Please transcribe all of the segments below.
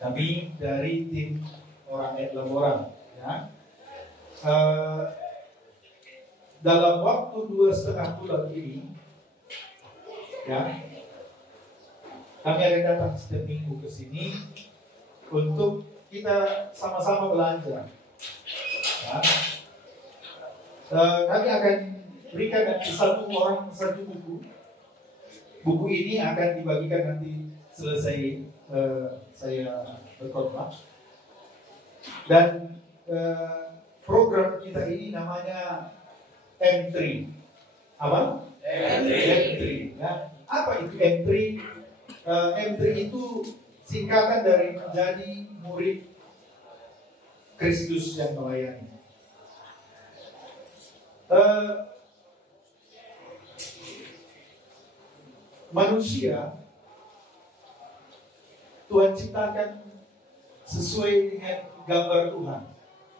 Kami dari tim orang Laboran, ya. Dalam waktu 2,5 bulan ini, ya, kami akan datang setiap minggu ke sini untuk kita sama-sama belajar. Ya. Kami akan berikan nanti satu orang satu buku. Buku ini akan dibagikan nanti selesai saya berkhotbah. Dan program kita ini namanya M3. Apa? M3. Ya. Apa itu M3? M3 itu singkatan dari menjadi murid Kristus yang melayani. Manusia Tuhan ciptakan sesuai dengan gambar Tuhan,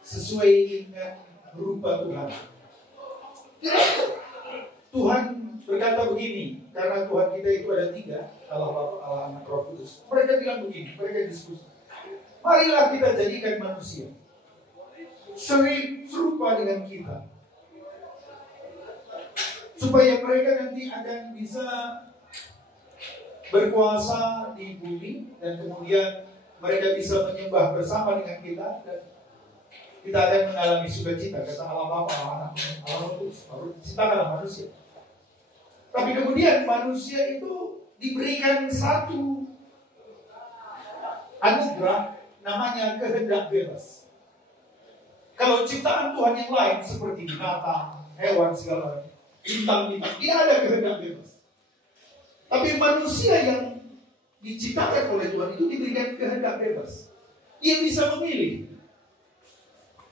sesuai dengan rupa Tuhan. Tuhan berkata begini, karena Tuhan kita itu ada 3, Allah Bapa, Allah Anak, Roh Kudus. Mereka bilang begini, mereka diskusi. Marilah kita jadikan manusia serupa dengan kita, supaya mereka nanti akan bisa berkuasa di bumi, dan kemudian mereka bisa menyembah bersama dengan kita, dan kita akan mengalami sukacita. Kata Allah Bapa, Allah Anak, Allah Roh Kudus, ciptakanlah manusia. Tapi kemudian manusia itu diberikan satu anugerah namanya kehendak bebas. Kalau ciptaan Tuhan yang lain seperti binatang, hewan, segala bintang-bintang, dia ada kehendak bebas. Tapi manusia yang diciptakan oleh Tuhan itu diberikan kehendak bebas. Dia bisa memilih.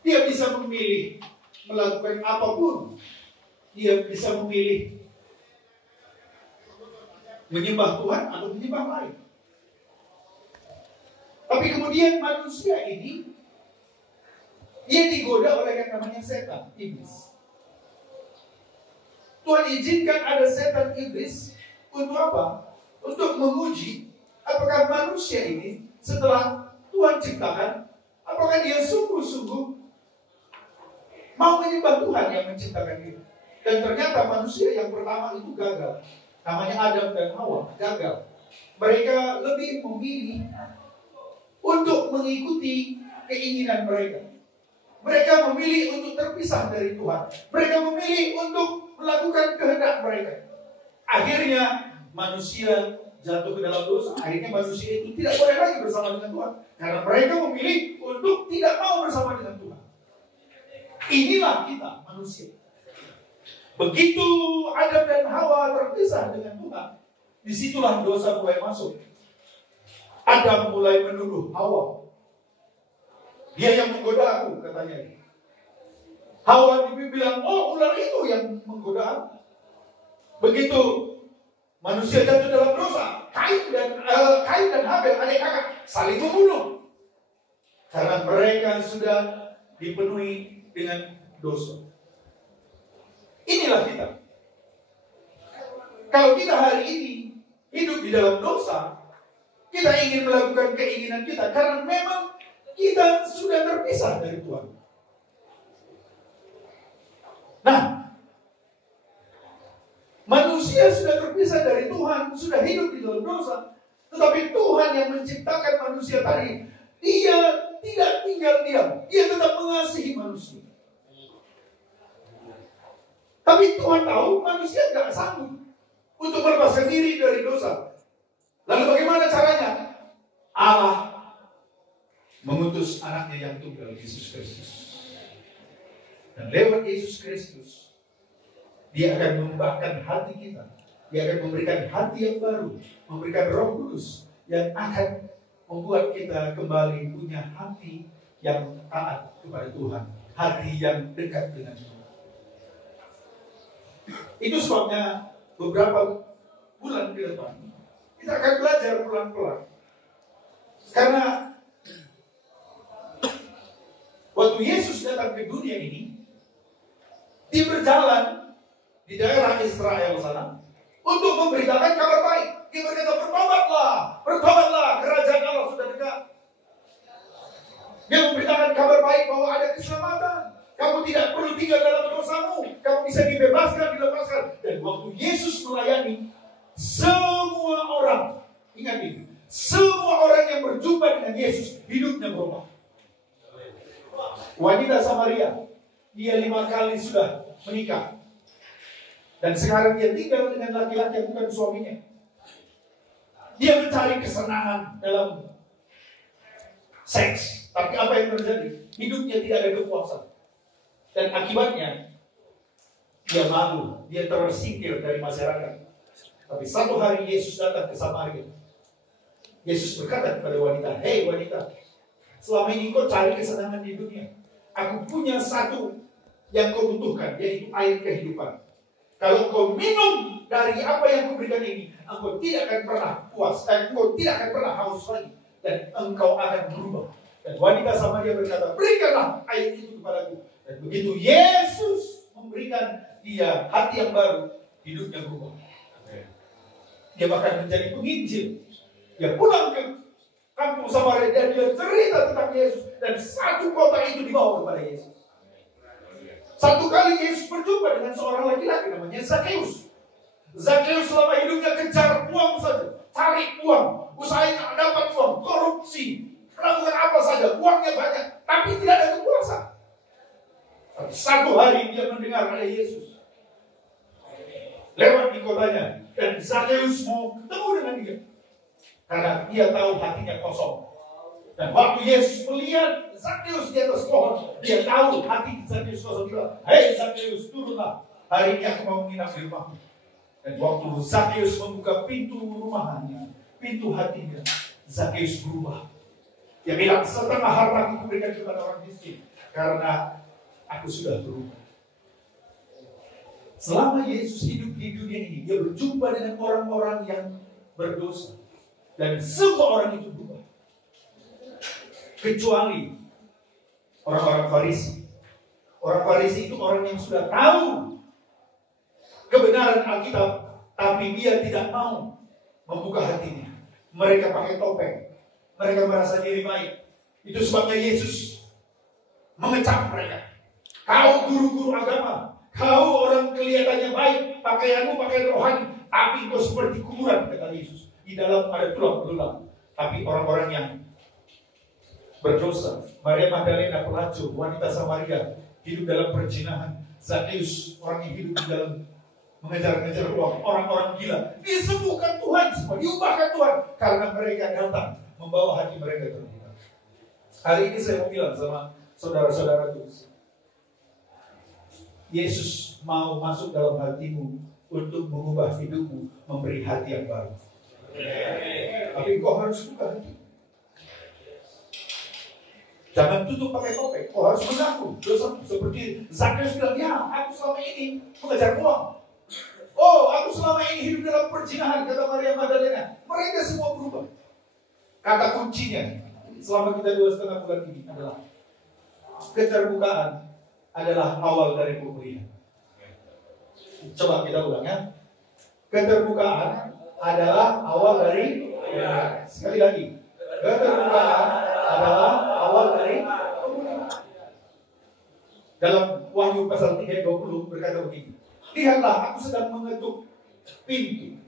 Dia bisa memilih melakukan apapun. Dia bisa memilih menyembah Tuhan atau menyembah lain. Tapi kemudian manusia ini, dia digoda oleh yang namanya setan, iblis. Tuhan izinkan ada setan iblis untuk apa? Untuk menguji apakah manusia ini setelah Tuhan ciptakan, apakah dia sungguh-sungguh mau menyembah Tuhan yang menciptakan dia. Dan ternyata manusia yang pertama itu gagal. Namanya Adam dan Hawa, gagal. Mereka lebih memilih untuk mengikuti keinginan mereka. Mereka memilih untuk terpisah dari Tuhan. Mereka memilih untuk melakukan kehendak mereka. Akhirnya manusia jatuh ke dalam dosa. Akhirnya manusia itu tidak boleh lagi bersama dengan Tuhan, karena mereka memilih untuk tidak mau bersama dengan Tuhan. Inilah kita manusia. Begitu Adam dan Hawa terpisah dengan Tuhan, disitulah dosa mulai masuk. Adam mulai menuduh Hawa. Dia yang menggoda aku, katanya. Hawa dibilang, oh, ular itu yang menggoda aku. Begitu manusia jatuh dalam dosa, Kain dan Habel, adik kakak, saling membunuh. Karena mereka sudah dipenuhi dengan dosa. Inilah kita. Kalau kita hari ini hidup di dalam dosa, kita ingin melakukan keinginan kita karena memang kita sudah terpisah dari Tuhan. Nah, manusia sudah terpisah dari Tuhan, sudah hidup di dalam dosa. Tetapi Tuhan yang menciptakan manusia tadi, Dia tidak tinggal diam. Dia tetap mengasihi manusia. Tapi Tuhan tahu manusia tidak sanggup untuk melepaskan diri dari dosa. Lalu bagaimana caranya? Allah mengutus anaknya yang tunggal, Yesus Kristus. Dan lewat Yesus Kristus, Dia akan mengubahkan hati kita. Dia akan memberikan hati yang baru, memberikan Roh Kudus yang akan membuat kita kembali punya hati yang taat kepada Tuhan, hati yang dekat dengan Tuhan. Itu sebabnya beberapa bulan ke depan kita akan belajar pelan-pelan. Karena waktu Yesus datang ke dunia ini, Dia berjalan di daerah Israel sana untuk memberitakan kabar baik. Dia berkata, bertobatlah, bertobatlah, kerajaan Allah sudah dekat. tinggal dalam dosamu, kamu bisa dibebaskan, dilepaskan. Dan waktu Yesus melayani, semua orang, ingat ini, semua orang yang berjumpa dengan Yesus, hidupnya berubah. Wanita Samaria, dia 5 kali sudah menikah. Dan sekarang dia tinggal dengan laki-laki yang bukan suaminya. Dia mencari kesenangan dalam seks. Tapi apa yang terjadi? Hidupnya tidak ada kepuasan. Dan akibatnya, dia malu. Dia tersingkir dari masyarakat. Tapi satu hari Yesus datang ke Samaria. Yesus berkata kepada wanita, "Hei wanita, selama ini kau cari kesenangan di dunia. Aku punya satu yang kau butuhkan, yaitu air kehidupan. Kalau kau minum dari apa yang kuberikan ini, engkau tidak akan pernah puas, engkau tidak akan pernah haus lagi, dan engkau akan berubah." Dan wanita Samaria berkata, "Berikanlah air itu kepadaku." Dan begitu Yesus memberikan dia hati yang baru, hidupnya berubah. Dia bahkan menjadi penginjil. Dia pulang ke kampung Samaria dan dia cerita tentang Yesus, dan satu kota itu dibawa kepada Yesus. Satu kali Yesus berjumpa dengan seorang laki-laki namanya Zakheus. Zakheus selama hidupnya kejar uang saja, cari uang, usahanya dapat uang, korupsi, melakukan apa saja, uangnya banyak, tapi tidak ada kepuasan. Tapi satu hari dia mendengar ada Yesus lewat di kotanya, dan Zakheus mau ketemu dengan dia karena dia tahu hatinya kosong. Dan waktu Yesus melihat Zakheus di atas pohon, dia tahu hati Zakheus kosong. Dia bilang, "Hei Zakheus, turunlah. Hari ini aku mau menginap di rumahmu." Dan waktu Zakheus membuka pintu rumahnya, pintu hatinya, Zakheus berubah. Dia bilang, "Setengah hartaku kuberikan kepada orang miskin, karena aku sudah berubah." Selama Yesus hidup di dunia ini, dia berjumpa dengan orang-orang yang berdosa. Dan semua orang itu berubah. Kecuali orang-orang Farisi. Orang Farisi itu orang yang sudah tahu kebenaran Alkitab, tapi dia tidak mau membuka hatinya. Mereka pakai topeng. Mereka merasa diri baik. Itu sebabnya Yesus mengecam mereka. "Kau guru-guru agama, kau orang kelihatannya baik, pakaianmu pakaian rohani, tapi kau seperti kuburan," kata Yesus. Di dalam ada tulang belulang. Tapi orang-orang yang berdosa, Maria Magdalena pelacur, wanita Samaria hidup dalam perzinahan, Zakheus orang yang hidup di dalam mengejar-ngejar uang, orang-orang gila, disembuhkan Tuhan semua, diubahkan Tuhan karena mereka datang membawa hati mereka terbuka. Hari ini saya mau bilang sama saudara-saudaraku, Yesus mau masuk dalam hatimu untuk mengubah hidupmu, memberi hati yang baru. Tapi kau harus buka hati. Jangan tutup pakai topeng. Kau harus mengaku dosa. Seperti Zakheus bilang, "Ya, aku selama ini mengejar uang. Oh, aku selama ini hidup dalam perzinahan," kata Maria Magdalena. Mereka semua berubah. Kata kuncinya selama kita 2,5 bulan ini adalah keterbukaan adalah awal dari pemulihan. Coba kita ulang ya. Keterbukaan adalah awal dari pemulihan. Sekali lagi. Keterbukaan adalah awal dari pemulihan. Dalam Wahyu pasal 3 ayat 20 berkata begini, "Lihatlah, aku sedang mengetuk pintu.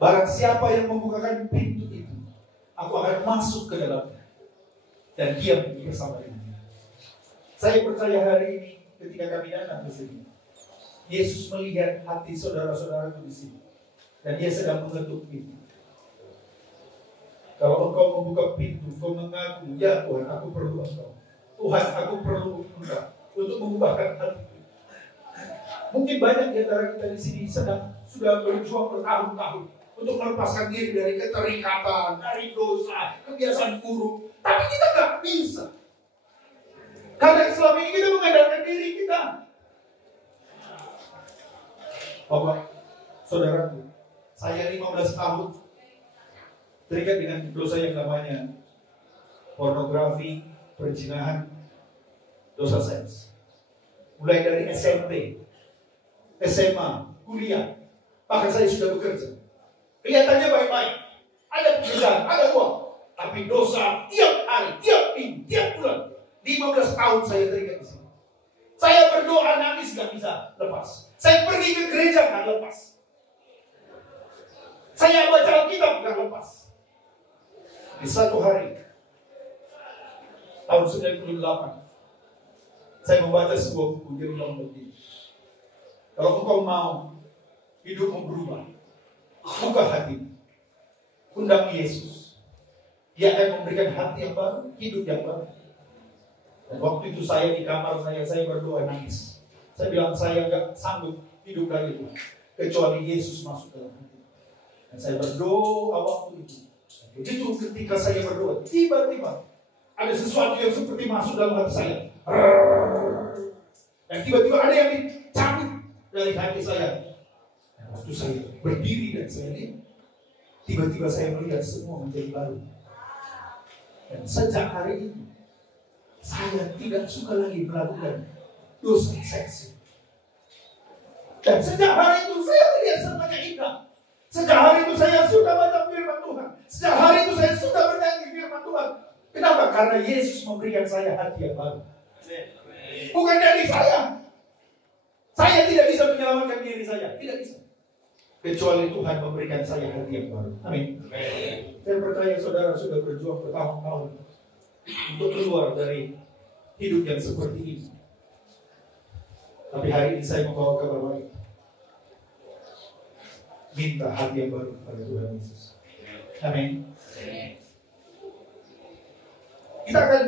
Barang siapa yang membukakan pintu itu, aku akan masuk ke dalamnya dan diam bersama dengannya." Saya percaya hari ini ketika kami datang ke sini, Yesus melihat hati saudara-saudaraku di sini. Dan dia sedang mengetuk pintu. Kalau engkau membuka pintu, engkau mengaku, "Ya Tuhan, aku perlu engkau. Tuhan, aku perlu engkau untuk mengubahkan hati." Mungkin banyak di antara kita di sini sudah berjuang bertahun-tahun untuk melepaskan diri dari keterikatan, dari dosa, kebiasaan buruk. Tapi kita nggak bisa. Karena selama ini kita mengandalkan diri kita. Bapak, saudaraku, saya 15 tahun terikat dengan dosa yang namanya pornografi, perzinahan, dosa seks. Mulai dari SMP, SMA, kuliah, bahkan saya sudah bekerja. Kelihatannya baik-baik, ada pekerjaan, ada uang, tapi dosa tiap hari, tiap minggu, tiap bulan. 15 tahun saya terikat di sini. Saya berdoa nangis gak bisa lepas. Saya pergi ke gereja gak lepas. Saya baca Alkitab gak lepas. Di satu hari tahun 98, saya membaca sebuah buku di bilang begini. Kalau engkau mau hidupmu berubah, buka hati, undang Yesus. Dia akan memberikan hati yang baru, hidup yang baru. Dan waktu itu saya di kamar saya berdoa nangis. Saya bilang saya gak sanggup hidup lagi itu, kecuali Yesus masuk dalam hati. Dan saya berdoa waktu itu. Begitu ketika saya berdoa, tiba-tiba ada sesuatu yang seperti masuk dalam hati saya. Dan tiba-tiba ada yang dicabut dari hati saya. Dan waktu saya berdiri dan saya lihat, tiba-tiba saya melihat semua menjadi baru. Dan sejak hari itu, saya tidak suka lagi melakukan dosa seks. Dan sejak hari itu saya melihat semuanya indah. Sejak hari itu saya sudah baca firman Tuhan. Sejak hari itu saya sudah bernyanyi firman Tuhan. Kenapa? Karena Yesus memberikan saya hati yang baru. Bukan dari saya. Saya tidak bisa menyelamatkan diri saya. Tidak bisa. Kecuali Tuhan memberikan saya hati yang baru. Amin. Saya percaya saudara sudah berjuang bertahun-tahun untuk keluar dari hidup yang seperti ini. Tapi hari ini saya membawa kabar baik. Minta hati yang baru kepada Tuhan Yesus. Amin. Kita akan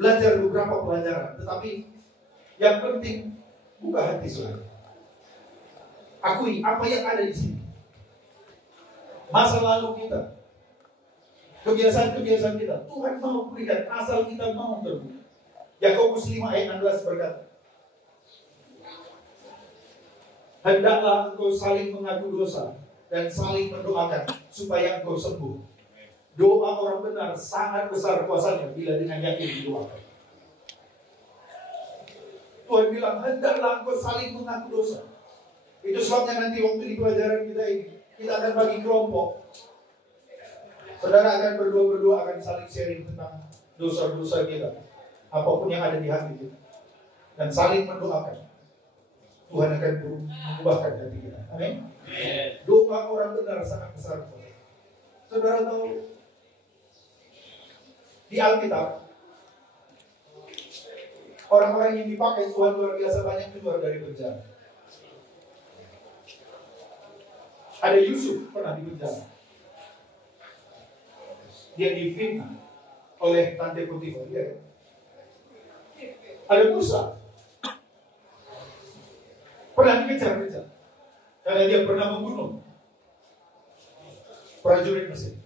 belajar beberapa pelajaran, tetapi yang penting buka hati saudara. Akui apa yang ada di sini. Masa lalu kita, kebiasaan-kebiasaan kita, Tuhan mau berikan asal kita mau terbuka. Yakobus 5 ayat 16 berkata, hendaklah engkau saling mengaku dosa dan saling mendoakan supaya engkau sembuh. Doa orang benar sangat besar kuasanya bila dengan yakin didoakan. Tuhan bilang, hendaklah engkau saling mengaku dosa. Itu sebabnya nanti waktu di pelajaran kita ini, kita akan bagi kelompok. Saudara akan berdua-berdua akan saling sharing tentang dosa-dosa kita, apapun yang ada di hati kita, dan saling mendoakan. Tuhan akan mengubahkan hati kita. Amin. Doa orang benar sangat besar. Saudara tahu di Alkitab orang-orang yang dipakai Tuhan luar biasa banyak keluar dari penjara. Ada Yusuf pernah di penjara. Dia difitnah oleh tante Potifar. Ya. Ada Musa pernah dikejar-kejar karena dia pernah membunuh prajurit Mesir.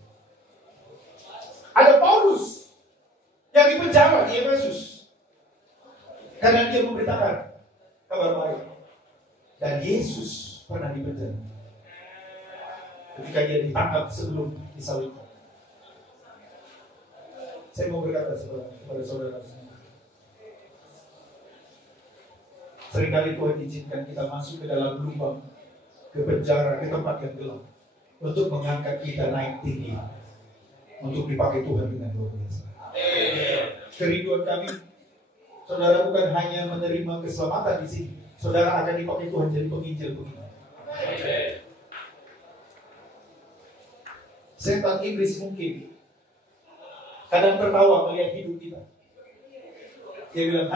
Ada Paulus yang dipenjara di Efesus karena dia memberitakan kabar baik. Dan Yesus pernah dipenjara ketika dia ditangkap sebelum disalibkan. Saya mau berkata kepada saudara semua, seringkali Tuhan izinkan kita masuk ke dalam lubang, ke penjara, ke tempat yang gelap, untuk mengangkat kita naik tinggi, untuk dipakai Tuhan dengan luar biasa. Kerinduan kami, saudara bukan hanya menerima keselamatan di sini, saudara akan dipakai Tuhan jadi penginjil-penginjil. Setan iblis mungkin kadang tertawa melihat hidup kita. Dia bilang,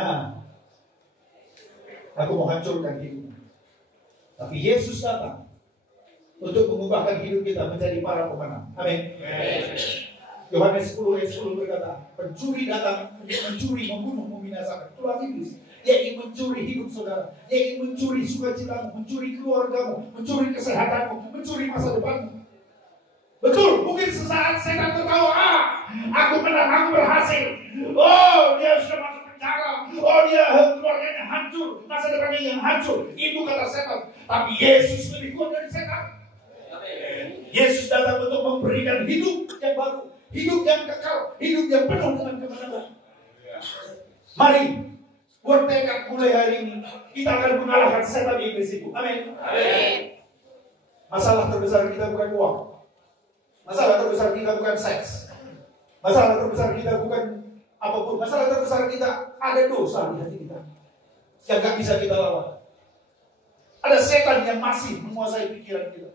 aku mau hancurkan hidup. Tapi Yesus datang untuk mengubahkan hidup kita menjadi para pemenang. Amin. Yohanes 10 ayat 10 berkata, pencuri datang untuk mencuri, membunuh, membinasakan. Itulah iblis. Dia ingin mencuri hidup saudara. Dia ingin mencuri sukacitamu, mencuri keluargamu, mencuri kesehatanmu, mencuri masa depanmu. Betul, mungkin sesaat setan tertawa, aku menang, aku berhasil. Oh, dia sudah masuk penjara. Oh, dia keluarganya hancur, masa depannya yang hancur. Itu kata setan. Tapi Yesus lebih kuat dari setan. Yesus datang untuk memberikan hidup yang baru, hidup yang kekal, hidup yang penuh dengan kemenangan. Mari bertekad mulai hari ini kita akan mengalahkan setan iblis itu. Amin. Masalah terbesar kita bukan uang. Masalah terbesar kita bukan seks. Masalah terbesar kita bukan apapun. Masalah terbesar kita ada dosa di hati kita. yang gak bisa kita lawan. Ada setan yang masih menguasai pikiran kita.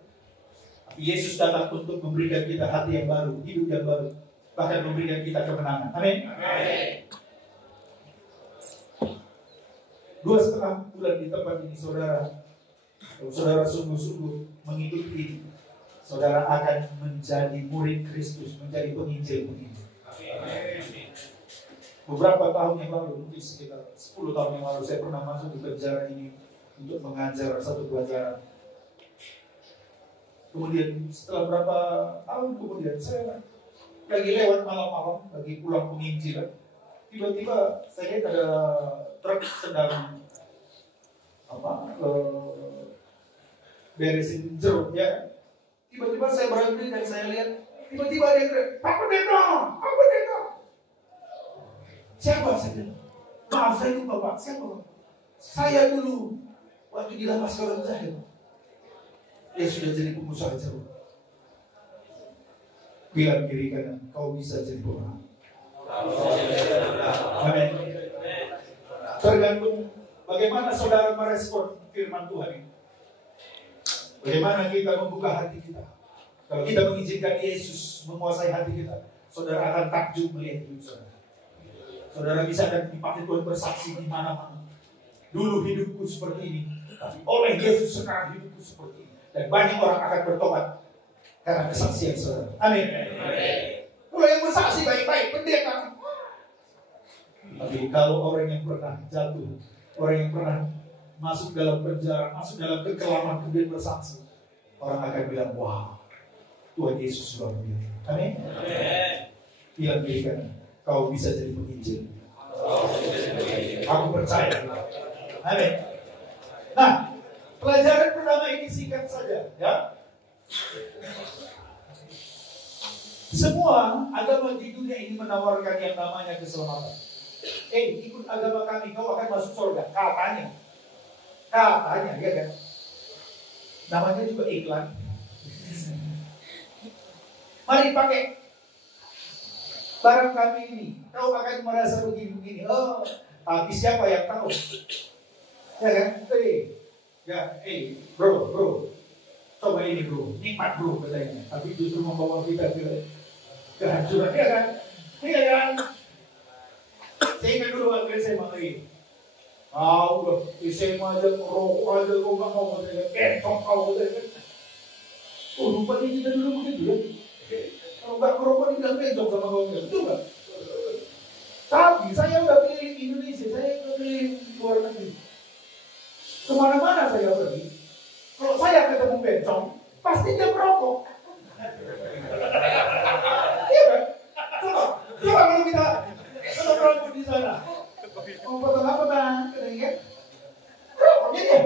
Tapi Yesus datang untuk memberikan kita hati yang baru, hidup yang baru, bahkan memberikan kita kemenangan. Amin. 2,5 bulan di tempat ini, saudara, kalau saudara sungguh-sungguh mengikuti, saudara akan menjadi murid Kristus, menjadi penginjil-penginjil. Beberapa tahun yang lalu, mungkin sekitar 10 tahun yang lalu, saya pernah masuk di penjara ini untuk mengajar satu pelajaran. Kemudian setelah berapa tahun kemudian, saya lagi lewat malam-malam, lagi pulang penginjilan. Tiba-tiba saya lihat ada truk sedang beresin jeruk, ya. Tiba-tiba saya berhenti dan saya lihat, tiba-tiba ada yang teriak, Pak Pendeta, Pak Pendeta. Siapa? Saya bilang, maaf saya lupa Pak, siapa Pak? Saya dulu waktu di lapas Koran Jahil, dia sudah jadi pengusaha jeruk. Bilang kiri kanan, kau bisa jadi pemenang. Amin. Tergantung bagaimana saudara merespon firman Tuhan ini. Bagaimana kita membuka hati kita. Kalau kita mengizinkan Yesus menguasai hati kita, saudara akan takjub melihat hidup saudara. Saudara bisa akan dipakai Tuhan bersaksi di mana-mana. Dulu hidupku seperti ini, tapi oleh Yesus sekarang hidupku seperti ini. Dan banyak orang akan bertobat karena kesaksian saudara. Amin. Kalau yang bersaksi baik-baik, pendeta. Tapi kalau orang yang pernah jatuh, orang yang pernah masuk dalam penjara, masuk dalam kekelaman, kemudian bersaksi, orang akan bilang, wah, Tuhan Yesus luar biasa. Amin. Bilang dirikan, kau bisa jadi penginjil. Aku percaya. Amin. Nah, pelajaran pertama ini singkat saja, ya. Semua agama di dunia ini menawarkan yang namanya keselamatan. Ikut agama kami, kau akan masuk surga. Katanya, ya kan? Namanya juga iklan. Mari pakai barang kami ini, kau akan merasa begini-begini. Oh, tapi siapa yang tahu? Ya kan? Bro, coba ini bro, nikmat bro katanya. Tapi justru membawa kita ke kehancuran, ya kan? Iya kan? Saya ingat dulu waktu SMA ini. SMA aja, rokok aja, kok gak mau katanya. Bentok kau katanya. Rupanya kita dulu begitu ya. Kalau gak merokok dibilang bentok sama kau. Betul gak? Tapi saya udah keliling Indonesia, saya udah keliling luar negeri. Kemana-mana saya pergi. Kalau saya ketemu bencong, pasti dia merokok. Iya kan? Coba kalau kita merokok di sana. Mau potong apa bang? Merokoknya dia.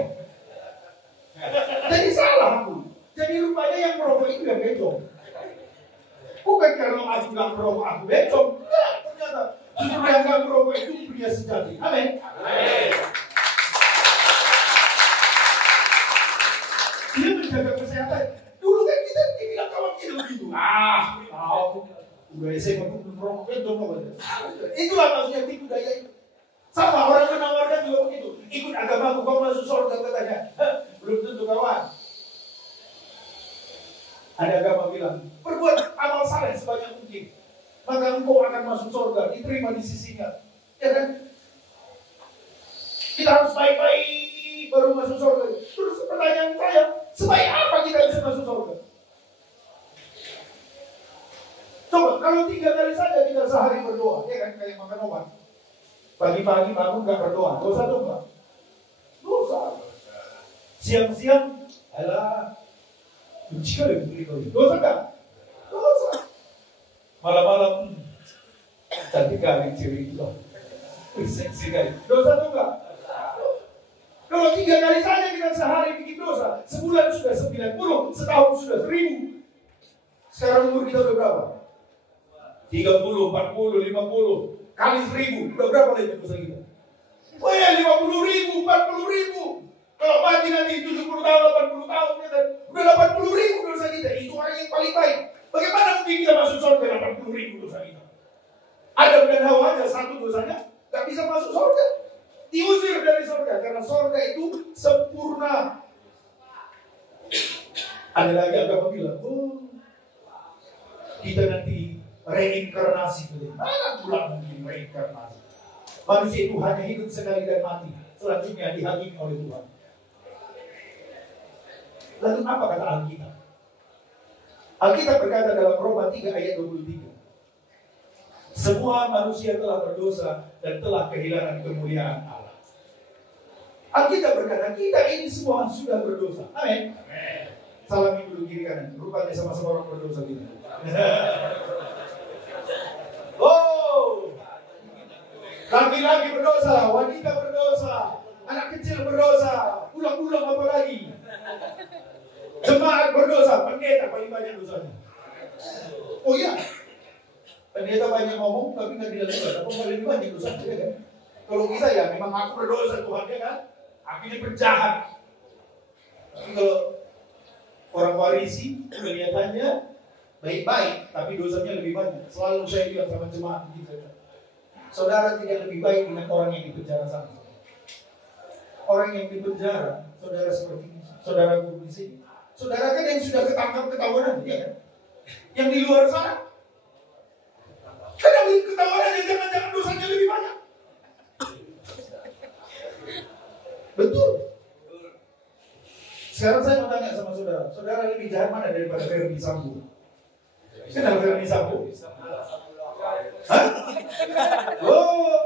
Jadi salah aku. Jadi rupanya yang merokok itu yang bencong. Bukan karena aku gak merokok, aku bencong. Nah, ternyata justru yang gak merokok itu pria sejati. Amin. Dia menjaga kesehatan. Dulu kan kita dibilang kawan kita begitu. Udah SMA pun merokok bencong. Itulah maksudnya tipu daya itu. Sama orang menawarkan juga begitu. Ikut agamaku kau masuk surga katanya. Belum tentu kawan. Ada agama bilang, perbuat amal saleh sebanyak mungkin, maka engkau akan masuk surga, diterima di sisinya. Ya kan? Kita harus baik-baik baru masuk surga. Terus pertanyaan saya, sebaik apa kita bisa masuk surga? Coba, kalau 3 kali saja kita sehari berdoa, ya kan, kayak makan obat. Pagi-pagi bangun gak berdoa, dosa tuh enggak? Dosa. Siang-siang, alah, dosa enggak? Dosa. Malam-malam, cantik kali ciri itu. Seksi kali. Dosa tuh enggak? Kalau 3 kali saja kita sehari bikin dosa, sebulan sudah 90, setahun sudah 1000. Sekarang umur kita udah berapa? 30, 40, 50 kali 1000, udah berapa lagi dosa kita? Oh ya, 50.000, 40.000. Kalau mati nanti 70 tahun, 80 tahun, ya kan? Udah 80.000 dosa kita. Itu orang yang paling baik. Bagaimana mungkin kita masuk surga 80.000 dosa kita? Adam dan Hawa aja satu dosanya, gak bisa masuk surga. diusir dari surga karena surga itu sempurna. Ada lagi agama bilang, kita nanti reinkarnasi. Mana pulang nanti reinkarnasi? Manusia itu hanya hidup sekali dan mati. Selanjutnya dihakimi oleh Tuhan. Lalu apa kata Alkitab? Alkitab berkata dalam Roma 3 ayat 23. Semua manusia telah berdosa dan telah kehilangan kemuliaan Allah. Alkitab berkata kita ini semua sudah berdosa. Amin. Salami dulu kiri kanan. Rupanya sama-sama orang berdosa gitu. Oh, laki-laki berdosa, wanita berdosa, anak kecil berdosa, pulang-pulang apa lagi? Jemaat berdosa, pendeta paling banyak dosanya. Oh iya, pendeta banyak ngomong tapi nggak dilakukan. Apa paling banyak dosanya kan? Kalau kita ya memang aku berdosa Tuhan ya kan? Aku ini penjahat. Tapi kalau orang Farisi kelihatannya baik-baik, tapi dosanya lebih banyak. Selalu saya bilang sama jemaat gitu. Saudara tidak lebih baik dengan orang yang di penjara sana. Orang yang di penjara, saudara seperti ini, saudara guru di sini. Saudara kan yang sudah ketangkap ketahuan dia kan? Yang di luar sana. Kan yang ketahuan yang jangan-jangan dosanya lebih banyak. Betul. Sekarang saya mau tanya sama saudara. Saudara lebih jahat mana daripada Ferdi Sambo? Kenal Ferdi Sambo? Hah? Oh,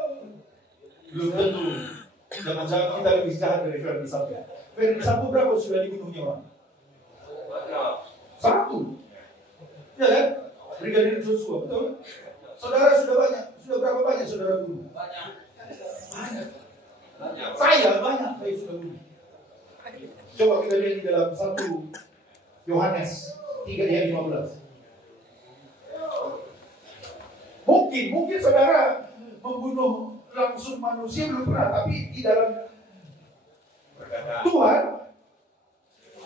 belum tentu. Jangan-jangan kita lebih jahat dari Ferdi Sambo. Ferdi Sambo berapa sudah dibunuhnya orang? Satu. Ya kan? Brigadir Joshua, betul? Saudara sudah banyak. Sudah berapa banyak saudara bunuh? Banyak. Saya banyak. Saya sudah bunuh. Coba kita lihat di dalam 1 Yohanes 3 ayat 15. Mungkin saudara membunuh langsung manusia belum pernah, tapi di dalam Tuhan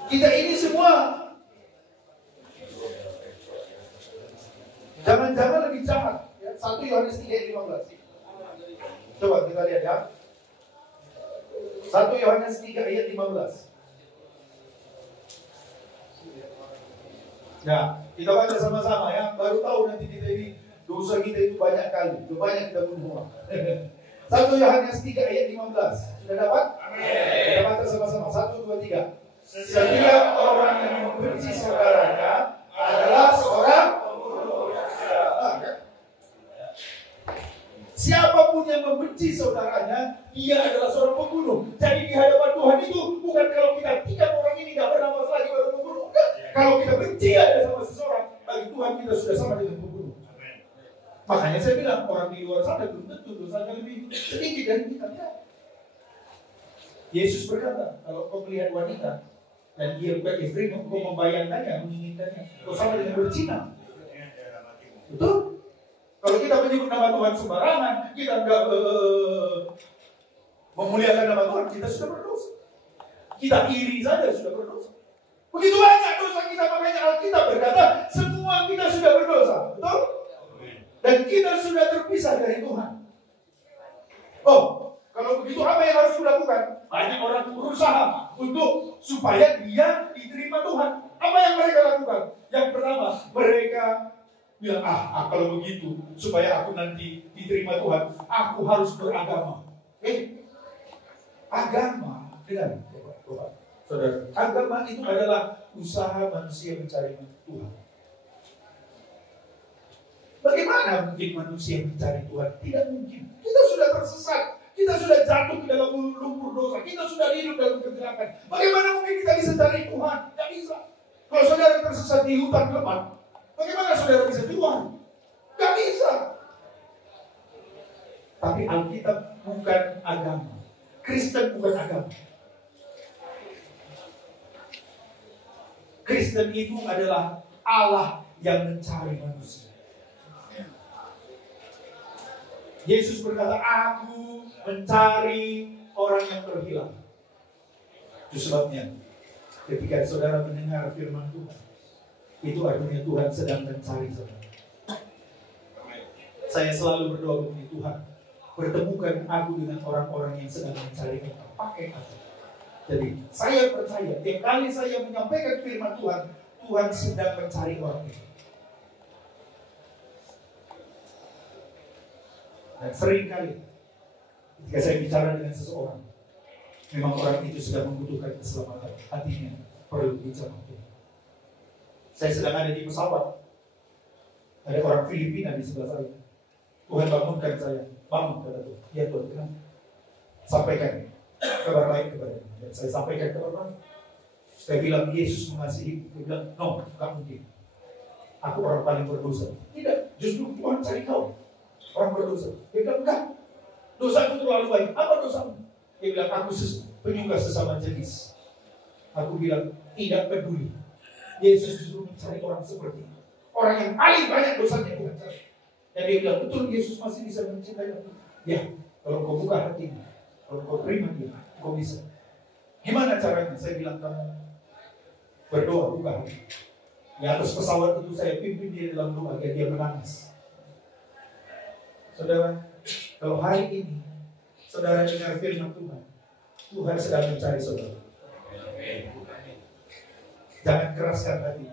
kita ini semua jangan-jangan lebih jahat. 1 Yohanes 3 ayat 15. Coba kita lihat ya. 1 Yohanes 3 ayat 15. Ya, kita baca sama-sama ya. Baru tahu nanti kita ini dosa kita itu banyak kali. Banyak kita bunuh orang. 1 Yohanes 3 ayat 15. Sudah dapat? Amin. Kita baca sama-sama. 1, 2, 3. Setiap orang yang membenci saudaranya adalah seorang pembunuh. Siapapun yang membenci saudaranya, dia adalah seorang pembunuh. Jadi di hadapan Tuhan itu bukan kalau kita tidak orang ini tidak bernafas lagi baru pembunuh. Enggak. Kalau kita benci ada sama seseorang, bagi Tuhan kita sudah sama dengan pembunuh. Makanya saya bilang orang di luar sana belum tentu dosanya lebih sedikit dari kita. Yesus berkata, kalau kau melihat wanita dan dia bukan istri, kau membayangkannya, menginginkannya, kau sama dengan berzina. Betul? Kalau kita menyebut nama Tuhan sembarangan, kita enggak memuliakan nama Tuhan, kita sudah berdosa. Kita iri saja sudah berdosa. Begitu banyak dosa kita, makanya Alkitab berkata semua kita sudah berdosa, betul? Dan kita sudah terpisah dari Tuhan. Oh, kalau begitu apa yang harus dilakukan? Banyak orang berusaha untuk supaya dia diterima Tuhan. Apa yang mereka lakukan? Yang pertama, mereka bilang, kalau begitu supaya aku nanti diterima Tuhan, aku harus beragama. Agama, dengar, saudara, agama itu adalah usaha manusia mencari Tuhan. Bagaimana mungkin manusia mencari Tuhan? Tidak mungkin. Kita sudah tersesat. Kita sudah jatuh ke dalam lumpur dosa. Kita sudah hidup dalam kegelapan. Bagaimana mungkin kita bisa cari Tuhan? Tidak bisa. Kalau saudara tersesat di hutan lebat, bagaimana saudara bisa Tuhan? Tidak bisa. Tapi Alkitab bukan agama. Kristen bukan agama. Kristen itu adalah Allah yang mencari manusia. Yesus berkata, aku mencari orang yang terhilang. Itu sebabnya ketika saudara mendengar firman Tuhan, itu artinya Tuhan sedang mencari saudara. Saya selalu berdoa begini, Tuhan, Pertemukan aku dengan orang-orang yang sedang mencari engkau. Pakai aku. Jadi saya percaya tiap kali saya menyampaikan firman Tuhan, Tuhan sedang mencari orang itu. Dan sering kali ketika saya bicara dengan seseorang, memang orang itu sedang membutuhkan keselamatan, hatinya perlu dijamah Tuhan. Saya sedang ada di pesawat, ada orang Filipina di sebelah saya. Tuhan bangunkan saya, bangun kata Tuhan. Ya Tuhan, sampaikan kabar baik kepada dia. Dan saya sampaikan kabar baik. Saya bilang Yesus mengasihi. Dia bilang no, gak mungkin. Aku orang paling berdosa. Tidak, justru Tuhan cari kau orang berdosa. Dia bilang enggak, dosaku terlalu baik. Apa dosamu? Dia bilang aku penyuka sesama jenis. Aku bilang tidak peduli. Yesus justru mencari orang seperti itu. Orang yang paling banyak dosanya Tuhan cari. Dan dia bilang betul Yesus masih bisa mencintai aku. Ya, kalau kau buka hatimu, kalau kau terima dia, kau bisa. Gimana caranya? Saya bilang kamu berdoa buka hati. Di atas pesawat itu saya pimpin dia dalam doa agar dia menangis. Saudara, kalau hari ini saudara dengar firman Tuhan, Tuhan sedang mencari saudara. Jangan keraskan hati.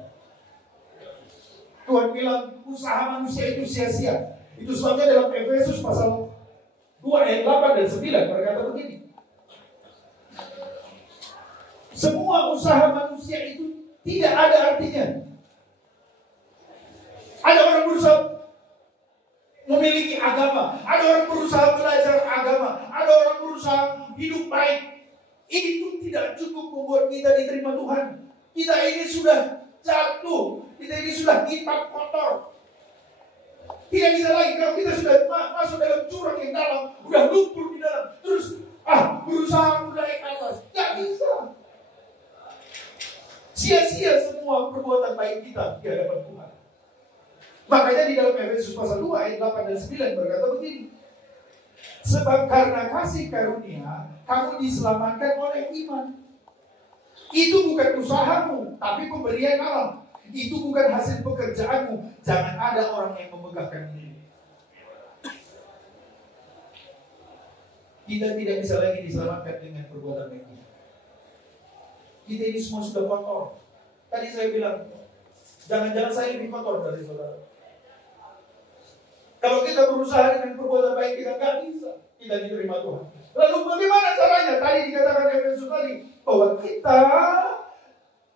Tuhan bilang usaha manusia itu sia-sia. Itu sebabnya dalam Efesus pasal 2 ayat 8 dan 9 berkata begini. Semua usaha manusia itu tidak ada artinya. Ada orang berusaha memiliki agama, ada orang berusaha belajar agama, ada orang berusaha hidup baik. Itu tidak cukup membuat kita diterima Tuhan. Kita ini sudah jatuh, kita ini sudah hitam kotor. Tidak bisa lagi kalau kita sudah masuk dalam jurang yang dalam, udah lumpur di dalam, terus berusaha naik ke atas, nggak bisa. Sia-sia semua perbuatan baik kita di hadapan Tuhan. Makanya di dalam Efesus pasal 2 ayat 8 dan 9 berkata begini. Sebab karena kasih karunia kamu diselamatkan oleh iman. Itu bukan usahamu, tapi pemberian Allah. Itu bukan hasil pekerjaanmu. Jangan ada orang yang memegahkan diri. Kita tidak bisa lagi diselamatkan dengan perbuatan baik kita. Kita ini semua sudah kotor. Tadi saya bilang, jangan-jangan saya lebih kotor dari saudara. Kalau kita berusaha dengan perbuatan baik kita, nggak bisa kita diterima Tuhan. Lalu bagaimana caranya? Tadi dikatakan Efesus tadi bahwa kita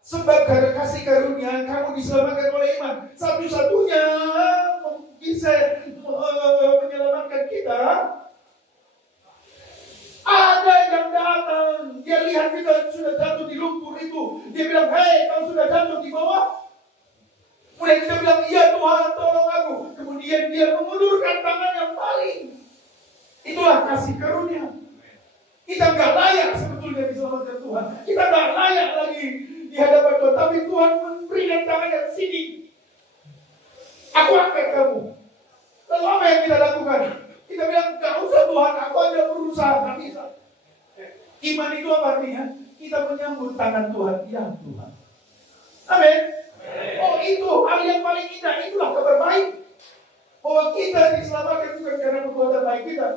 sebab karena kasih karunia kamu diselamatkan oleh iman. Satu-satunya bisa menyelamatkan kita. Ada yang datang, dia lihat kita sudah jatuh di lumpur itu. Dia bilang, hei, kau sudah jatuh di bawah. Kemudian kita bilang, iya Tuhan, tolong aku. Kemudian dia mengulurkan tangannya paling. Itulah kasih karunia. Kita nggak layak sebetulnya diselamatkan Tuhan. Kita nggak layak lagi di hadapan Tuhan. Tapi Tuhan memberikan tangannya sini. Aku angkat kamu. Lalu apa yang kita lakukan? Kita bilang, gak usah Tuhan, aku aja berusaha, gak bisa. Iman itu apa artinya? Kita menyambut tangan Tuhan. Ya Tuhan. Amin. Oh itu hal yang paling indah. Itulah kabar baik. Bahwa kita diselamatkan bukan karena perbuatan baik kita.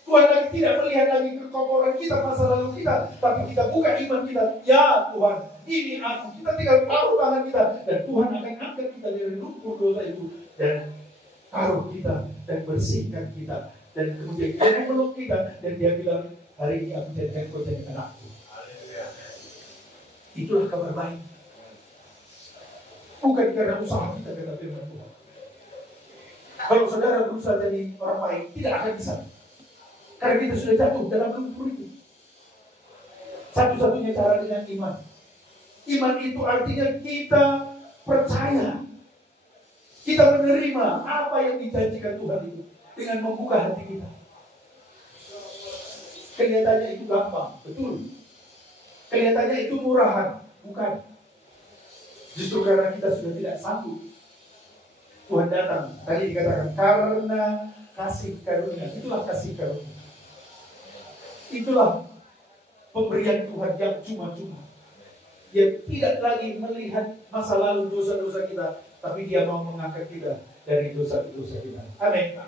Tuhan lagi tidak melihat lagi kekotoran kita, masa lalu kita. Tapi kita buka iman kita. Ya Tuhan, ini aku. Kita tinggal taruh tangan kita. Dan Tuhan akan angkat kita dari lumpur dosa itu. Dan taruh kita. Dan bersihkan kita. Dan kemudian dia meluk kita. Dan dia bilang, hari ini aku jadikan kau jadi anakku. Itulah kabar baik. Bukan karena usaha kita, kata firman Tuhan. Kalau saudara berusaha jadi orang baik, tidak akan bisa. Karena kita sudah jatuh dalam lumpur itu. Satu-satunya cara dengan iman. Iman itu artinya kita percaya. Kita menerima apa yang dijanjikan Tuhan itu. Dengan membuka hati kita. Kelihatannya itu gampang, betul. Kelihatannya itu murahan, bukan. Justru karena kita sudah tidak sanggup, Tuhan datang. Tadi dikatakan karena kasih karunia. Itulah kasih karunia. Itulah pemberian Tuhan yang cuma-cuma. Dia tidak lagi melihat masa lalu dosa-dosa kita, tapi dia mau mengangkat kita dari dosa-dosa kita. Amin.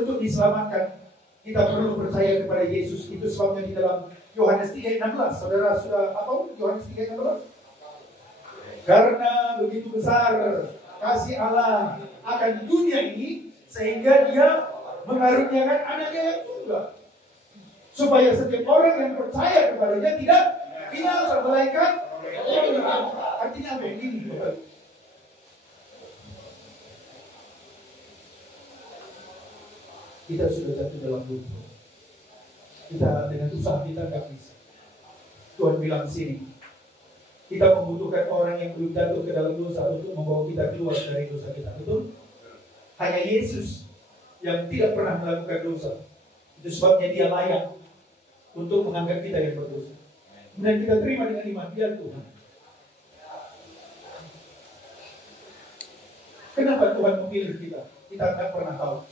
untuk diselamatkan, kita perlu percaya kepada Yesus. Itu sebabnya di dalam Yohanes 3:16, saudara sudah apa? Yohanes 3:16. Karena begitu besar kasih Allah akan dunia ini, sehingga Dia mengaruniakan anaknya yang tunggal, supaya setiap orang yang percaya kepadanya tidak binasa, melainkan artinya apa ini? Kita sudah jatuh dalam dosa. Kita dengan usaha kita nggak bisa. Tuhan bilang sini, kita membutuhkan orang yang belum jatuh ke dalam dosa untuk membawa kita keluar dari dosa kita. Betul? Hanya Yesus yang tidak pernah melakukan dosa. Itu sebabnya Dia layak untuk mengangkat kita yang berdosa. Dan kita terima dengan iman, biar Tuhan. Kenapa Tuhan memilih kita? Kita tidak pernah tahu.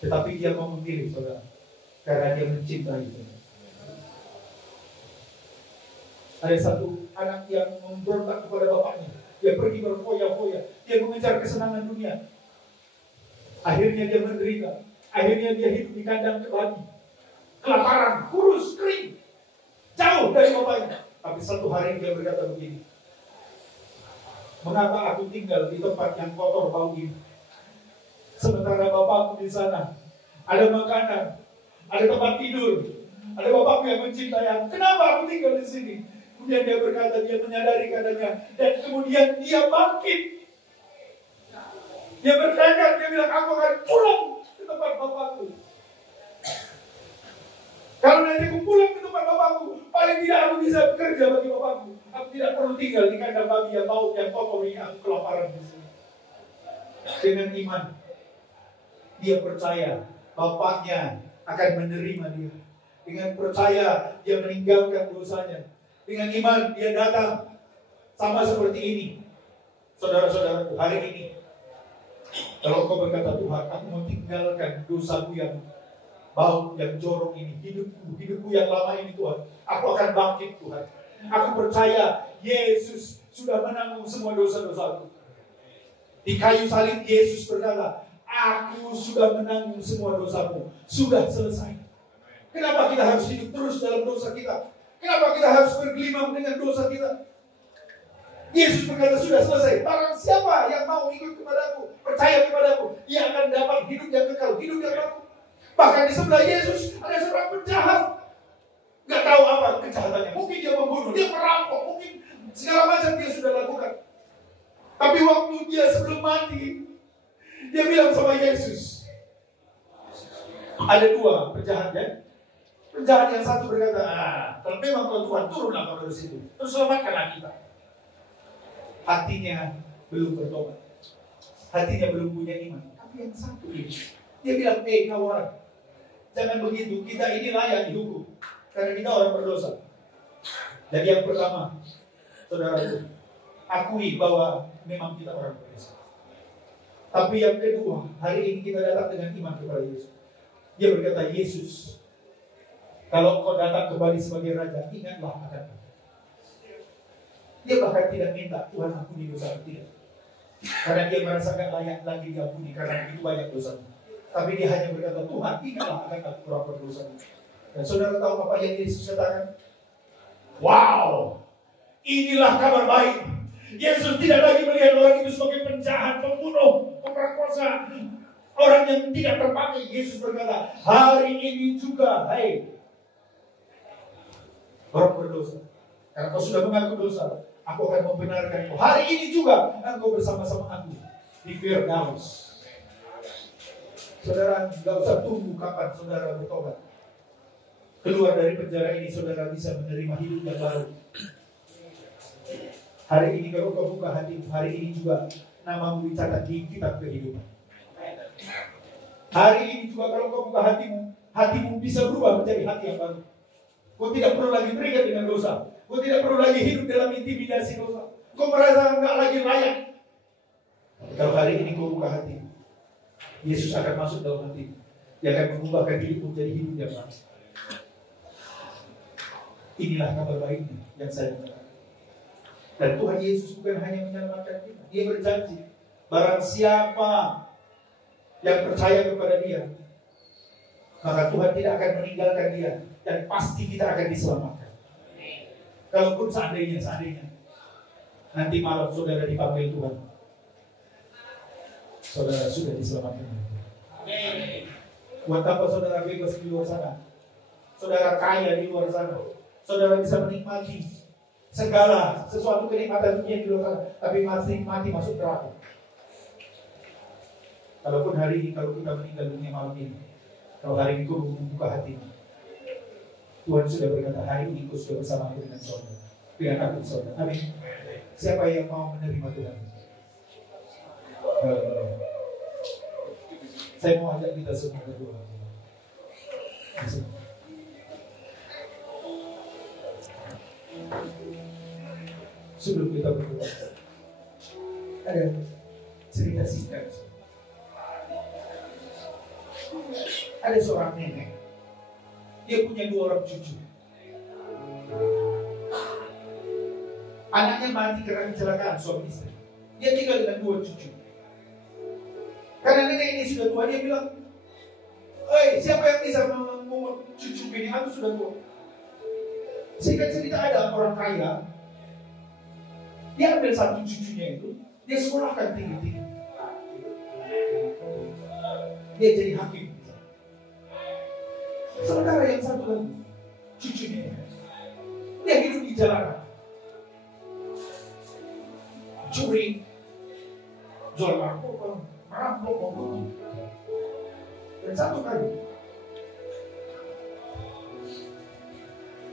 Tetapi Dia mau memilih, saudara, karena Dia mencintai kita. Ada satu anak yang memberontak kepada bapaknya. Dia pergi berfoya-foya. Dia mengejar kesenangan dunia. Akhirnya dia menderita. Akhirnya dia hidup di kandang babi. Kelaparan, kurus, kering. Jauh dari bapaknya. Tapi satu hari dia berkata begini, mengapa aku tinggal di tempat yang kotor bau ini? Sementara bapakku di sana ada makanan, ada tempat tidur, ada bapakku yang mencintai aku. Kenapa aku tinggal di sini? Kemudian dia berkata, dia menyadari keadaannya, dan kemudian dia bangkit. Dia bertekad, dia bilang, aku akan pulang ke tempat bapakku. Kalau nanti aku pulang ke tempat bapakku, paling tidak aku bisa bekerja bagi bapakku. Aku tidak perlu tinggal di kandang babi yang bau, yang kotor ini, aku kelaparan di sini. Dengan iman, dia percaya bapaknya akan menerima dia. Dengan percaya, dia meninggalkan dosanya. Dengan iman, dia datang sama seperti ini. Saudara-saudaraku, hari ini, kalau kau berkata, Tuhan, aku mau tinggalkan dosaku yang bau, yang jorok ini, hidupku yang lama ini, Tuhan. Aku akan bangkit, Tuhan. Aku percaya Yesus sudah menanggung semua dosa-dosaku. Di kayu salib Yesus berkata, aku sudah menanggung semua dosamu. Sudah selesai. Kenapa kita harus hidup terus dalam dosa kita? Kenapa kita harus bergelimang dengan dosa kita? Yesus berkata, sudah selesai. Barang siapa yang mau ikut kepadaku, percaya kepadaku, dia akan dapat hidup yang kekal, hidup yang baru. Bahkan di sebelah Yesus ada seorang penjahat. Gak tahu apa kejahatannya. Mungkin dia membunuh, dia merampok, mungkin segala macam dia sudah lakukan. Tapi waktu dia sebelum mati, dia bilang sama Yesus, ada dua penjahatnya. Penjahat yang satu berkata, kalau memang kau Tuhan, turunlah kau dari situ, terus selamatkanlah kita. Hatinya belum bertobat, hatinya belum punya iman. Tapi yang satu ini, dia bilang, kawan, jangan begitu, kita ini layak dihukum karena kita orang berdosa. Jadi yang pertama, saudara, akui bahwa memang kita orang berdosa. Tapi yang kedua, hari ini kita datang dengan iman kepada Yesus. Dia berkata, Yesus, kalau kau datang kembali sebagai Raja, ingatlah akan aku. Dia bahkan tidak minta, Tuhan ampuni dosa, tidak. Karena dia merasa gak layak lagi diampuni karena itu banyak dosa. Tapi dia hanya berkata, Tuhan, ingatlah akan aku kurang berdosa. Dan saudara tahu apa yang Yesus katakan? Wow, inilah kabar baik. Yesus tidak lagi melihat orang itu sebagai penjahat, pembunuh, pemerkosa, orang yang tidak terpakai. Yesus berkata, hari ini juga, orang berdosa, karena kau sudah mengaku dosa, aku akan membenarkan kau. Hari ini juga engkau bersama-sama aku di Firdaus. Saudara, gak usah tunggu kapan saudara bertobat. Keluar dari penjara ini, saudara bisa menerima hidup yang baru. Hari ini kalau kau buka hatimu, hari ini juga namamu dicatat di kitab kehidupan. Hari ini juga kalau kau buka hatimu bisa berubah menjadi hati yang baru. Kau tidak perlu lagi terikat dengan dosa. Kau tidak perlu lagi hidup dalam intimidasi dosa. Kau merasa enggak lagi layak. Kalau hari ini kau buka hati, Yesus akan masuk dalam hati. Dia akan mengubahkan hidupmu menjadi hidup yang baru. Inilah kabar baiknya yang saya katakan. Dan Tuhan Yesus bukan hanya menyelamatkan kita. Dia berjanji, barang siapa yang percaya kepada Dia, maka Tuhan tidak akan meninggalkan dia, dan pasti kita akan diselamatkan. Kalaupun seandainya nanti malam saudara dipanggil Tuhan, saudara sudah diselamatkan. Buat apa saudara bebas di luar sana? Saudara kaya di luar sana, saudara bisa menikmati segala sesuatu kenikmatan dunia di luar sana, tapi masih mati masuk neraka. Kalaupun hari ini, kalau kita meninggal dunia malam ini, kalau hari ini kau membuka hati, Tuhan sudah berkata, hari ini kau sudah bersama dengan saudara, dengan aku saudara. Amin. Siapa yang mau menerima Tuhan? Saya mau ajak kita semua berdoa. Sebelum kita berdoa, ada cerita singkat. Ada seorang nenek, dia punya 2 orang cucu. Anaknya mati karena kecelakaan suami istri. Dia tinggal dengan 2 cucu. Karena nenek ini sudah tua, dia bilang, "Hei, siapa yang bisa memungut cucu ini? Aku sudah tua." Singkat cerita, ada orang kaya, dia ambil 1 cucunya itu, dia sekolahkan tinggi-tinggi. Dia jadi hakim. Sementara yang satu lagi, cucunya, dia hidup di jalanan, curi, jual narkoba, merampok, membunuh. Dan satu kali,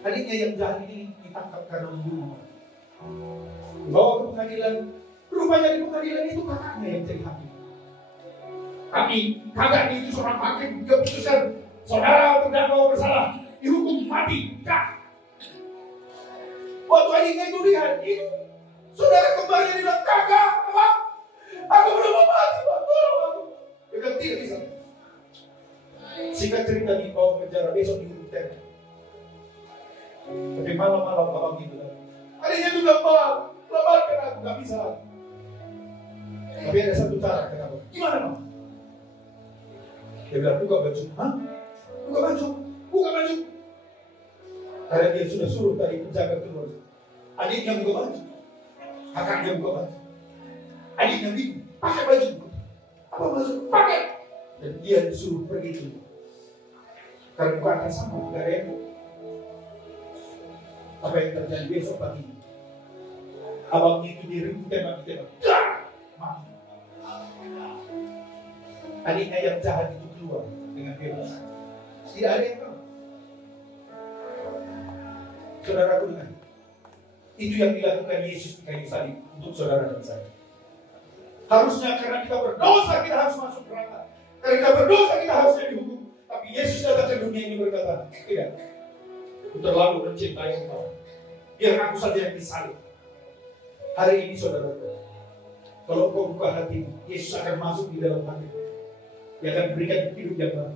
adiknya yang jahat ini ditangkap karena membunuh. Dibawa ke pengadilan, rupanya di pengadilan itu kakaknya yang jadi hakim. Kakaknya itu seorang hakim, dia putuskan, saudara terdakwa bersalah, dihukum mati. Waktu adiknya itu lihat, itu saudara kembarnya bilang, "Kakak, apa? Aku belum mau mati, Pak. Tolong aku." Dia bilang, "Tidak bisa." Singkat cerita, dibawa ke penjara, besok dihukum tembak. Tapi malam-malam abang itu bilang, adiknya itu bilang, "Pak, selamatkan aku." Gak bisa. Tapi ada satu cara, kenapa? Gimana, Pak? Dia bilang, "Buka baju." Hah? Buka baju. Karena dia sudah suruh tadi penjaga keluar. Adiknya buka baju, kakaknya buka baju. Adiknya bingung, pakai baju. Apa maksud? Pakai. Dan dia disuruh pergi dulu. Karena bukan akan sanggup, gak ada yang. Apa yang terjadi besok pagi? Abang itu dirimu tembak. Mati. Adiknya yang jahat itu keluar dengan bebas. Tidak ada yang tahu. Saudara dengar, itu yang dilakukan Yesus di kayu salib untuk saudara dan saya. Harusnya karena kita berdosa kita harus masuk neraka. Karena kita berdosa kita harusnya dihukum. Tapi Yesus datang ke dunia ini berkata, tidak. Aku terlalu mencintai engkau. Biar aku saja yang disalib. Hari ini saudara, kalau kau buka hati, Yesus akan masuk di dalam hati. Dia akan berikan hidup yang baru.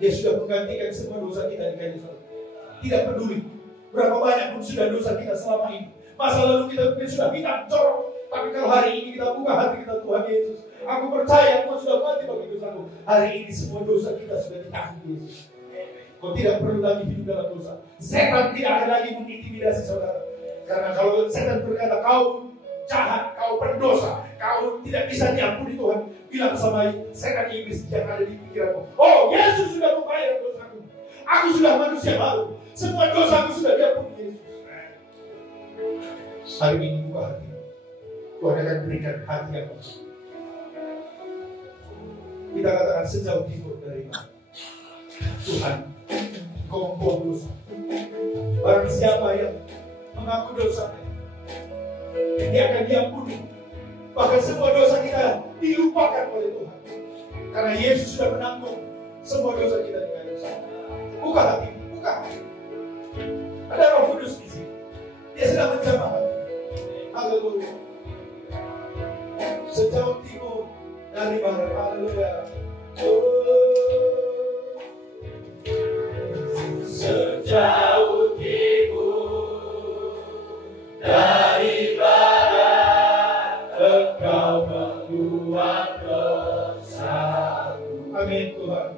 Dia sudah menggantikan semua dosa kita di kayu salib. Tidak peduli berapa banyak pun sudah dosa kita selama ini. Masa lalu kita sudah hitam corok. Tapi kalau hari ini kita buka hati kita, Tuhan Yesus, aku percaya Kau sudah mati bagi dosaku. Hari ini semua dosa kita sudah ditanggung Yesus. Kau tidak perlu lagi hidup dalam dosa. Setan tidak akan lagi mengintimidasi saudara. Karena kalau setan berkata kau jahat, kau berdosa, kau tidak bisa diampuni Tuhan, bilang sama setan iblis yang ada di pikiranmu, "Oh, Yesus sudah membayar dosaku. Aku sudah manusia baru. Semua dosaku sudah diampuni Yesus." Hari ini buka hati. Tuhan akan berikan hati yang baru. Kita katakan sejauh timur dari mana? Tuhan, Kau membuang dosa. Barang siapa yang mengaku dosa, dia akan diampuni. Bahkan semua dosa kita dilupakan oleh Tuhan. Karena Yesus sudah menanggung semua dosa kita dengan dosa. Buka hati, buka hati. Ada Roh Kudus di sini. Dia sedang menjamah hati. Haleluya. Sejauh timur dari barat. Haleluya. Sejauh timur dari barat, Engkau membuat dosaku. Amin Tuhan.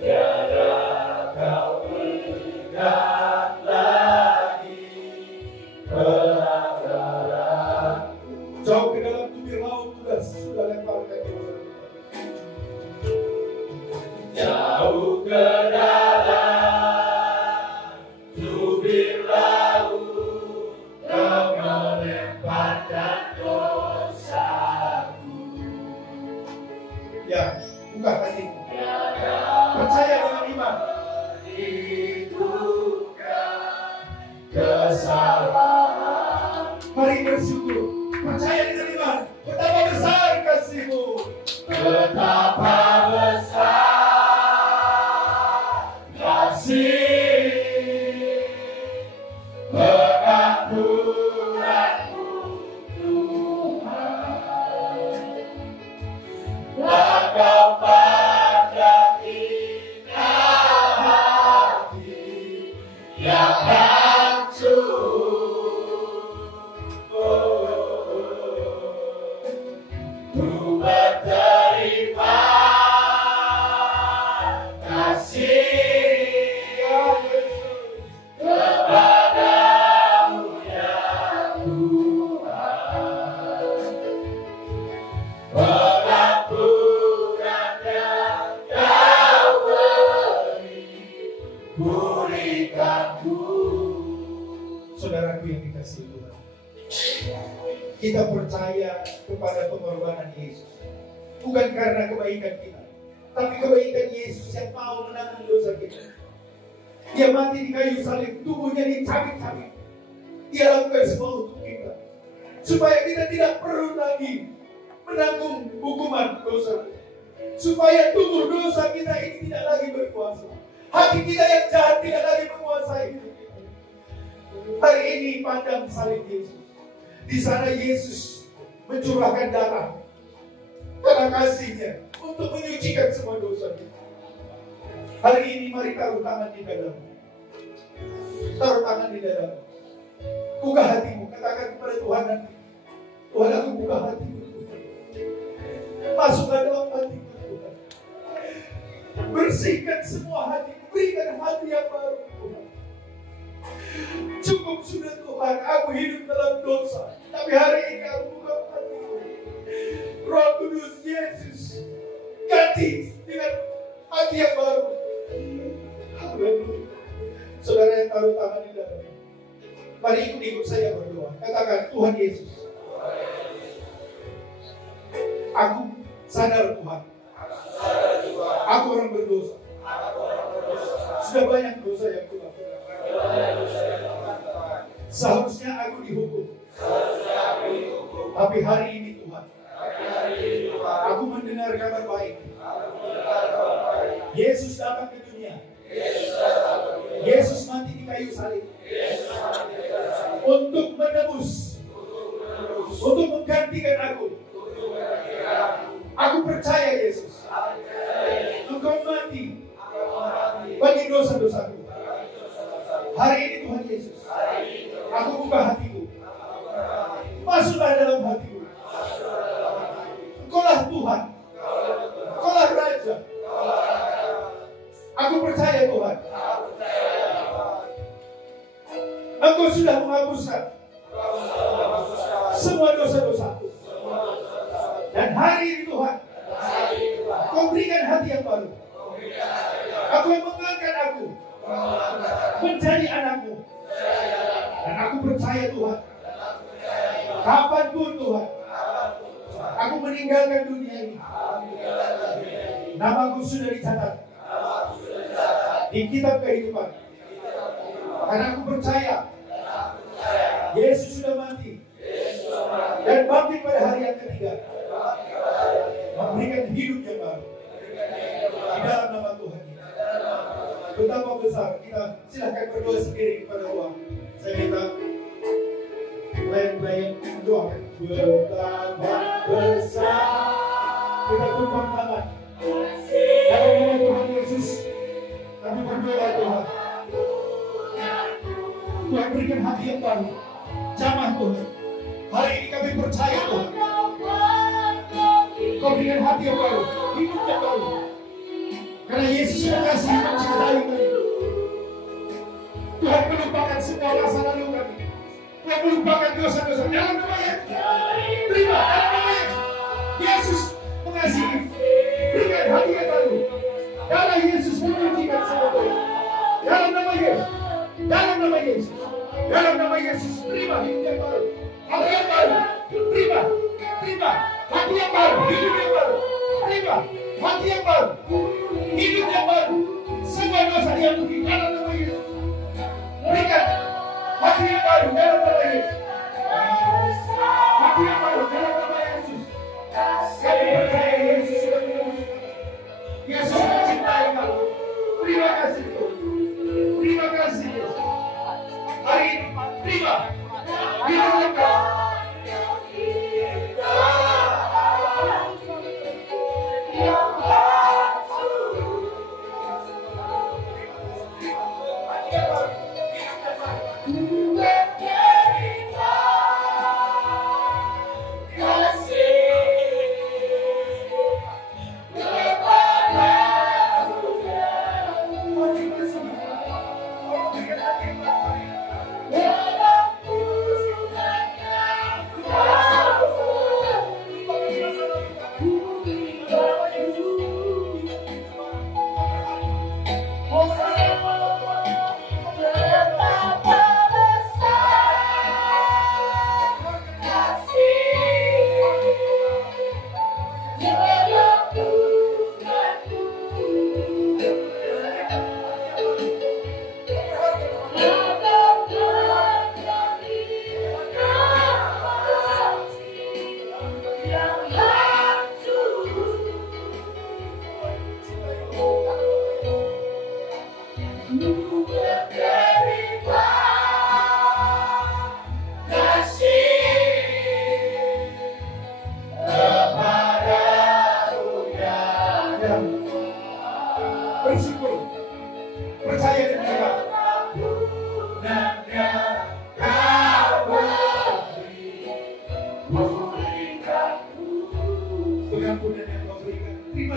Tiada kau ingat lagi pelanggaranku. Jauh ke dalam tubir laut sudah lemparkan dosa. Jauh ke dalam tubir laut kau melemparkan dosaku. Ya, buka hatimu. Percaya dengan iman. Kesalahan. Mari bersyukur. Percaya dengan iman. Betapa besar kasih-Mu. Betapa besar kasih pengampunanmu Tuhan. Engkau pandang indah hati yang hancur. Ku berterima kasih kepadamu ya Tuhan. Pengampunan yang Kau beri, pulihkanku. Saudaraku yang dikasihi Tuhan, kita percaya kepada pengorbanan Yesus. Bukan karena kebaikan kita, tapi kebaikan Yesus yang mau menanggung dosa kita. Dia mati di kayu salib, tubuhnya dicabik-cabik. Dia lakukan semua untuk kita, supaya kita tidak perlu lagi menanggung hukuman dosa. Supaya tubuh dosa kita ini tidak lagi berkuasa. Hati kita yang jahat tidak lagi menguasai hidup kita. Hari ini pandang salib Yesus. Di sana Yesus mencurahkan darah karena kasih-Nya untuk menyucikan semua dosa kita. Hari ini mari taruh tangan di dalam. Taruh tangan di dalam. Buka hatimu, katakan kepada Tuhan nanti. Tuhan, aku buka hatimu. Masuklah dalam hatimu Tuhan. Bersihkan semua hatimu. Berikan hati yang baru Tuhan. Cukup sudah Tuhan, aku hidup dalam dosa. Tapi hari ini aku buka hatiku. Roh Kudus Yesus ganti dengan hati yang baru. Haleluya. Saudara yang taruh tangan di dalam, mari ikut saya berdoa. Katakan, Tuhan Yesus, aku sadar Tuhan, aku orang berdosa. Sudah banyak dosa yang kulakukan. Seharusnya aku dihukum. Tapi hari ini Tuhan, aku mendengar kabar baik. Yesus datang ke dunia. Yesus mati di kayu salib untuk menebus, untuk menggantikan aku. Aku percaya Yesus, Engkau mati bagi dosa-dosaku. Hari ini Tuhan Yesus, aku buka hatiku. Masuklah dalam hatiku. Engkaulah Tuhan, Engkaulah Raja. Aku percaya Tuhan, Engkau sudah menghapuskan semua dosa-dosaku. Dan hari ini Tuhan, Kau berikan hati yang baru. Aku mengangkat aku menjadi anakmu. Dan aku percaya Tuhan, kapanpun Tuhan aku meninggalkan dunia ini, namaku sudah dicatat di kitab kehidupan. Karena aku percaya Yesus sudah mati dan bangkit pada hari yang ketiga, memberikan hidup yang baru di dalam nama Tuhan. Betapa besar. Kita silahkan berdoa sendiri kepada Tuhan. Saya minta pelayan-pelayan doa. Betapa besar. Kita tumpang tangan. Dalam nama Tuhan Yesus, kami berdoa Tuhan. Tuhan berikan hati yang baru. Jamah Tuhan. Hari ini kami percaya Tuhan, Kau berikan hati yang baru, hidup yang baru. Karena Yesus mengasihi mencintai kami. Tuhan melupakan semua masa lalu kami. Tuhan melupakan dosa-dosa. Dalam nama Yesus, terima dalam nama Yesus. Yesus mengasihi, berikan hati yang baru. Darah Yesus menyucikan semua dosa. Dalam nama Yesus, dalam nama Yesus, dalam nama Yesus, terima hidup yang baru, hati yang baru, terima, terima hati yang baru, hidup yang baru, terima hati yang baru, hidup yang baru. Semua dosa diampuni dalam nama Yesus. Berikan hati yang baru dalam nama Yesus. Hati yang baru dalam nama Yesus. Kami percaya Yesus sudah menyembuhkan. Yesus mencintai kamu. Terima kasih Tuhan. Terima kasih Yesus. Hari ini terima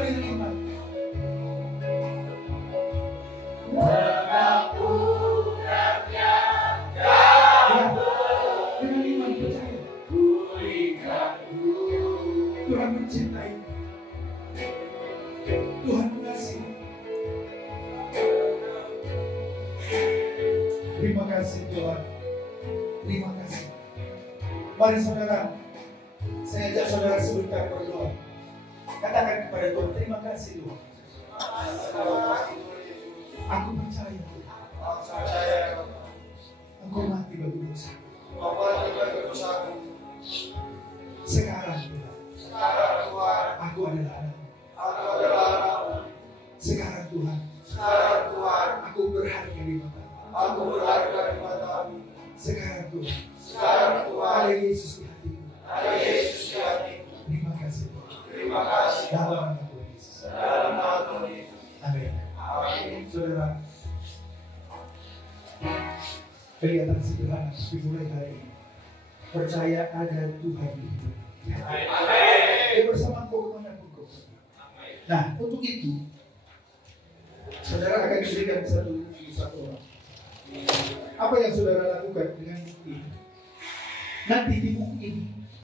hidup yang baru. Mari saudara, saya ajak saudara sebentar berdoa. Katakan kepada Tuhan, terima kasih Tuhan. Aku percaya. Engkau mati bagi dosa. Sekarang Tuhan, aku adalah anak. Sekarang Tuhan, aku berharga di mata-Mu. Sekarang Tuhan, ada Yesus di hatiku. Terima kasih. Dalam nama Yesus. Amin. Saudara, kelihatan sederhana, tapi mulai hari ini percaya ada Tuhan di hidup. Dia bersama engkau kemanapun kau. Nah, untuk itu saudara akan diberikan satu orang. Apa yang saudara lakukan dengan buku ini? Nanti di buku ini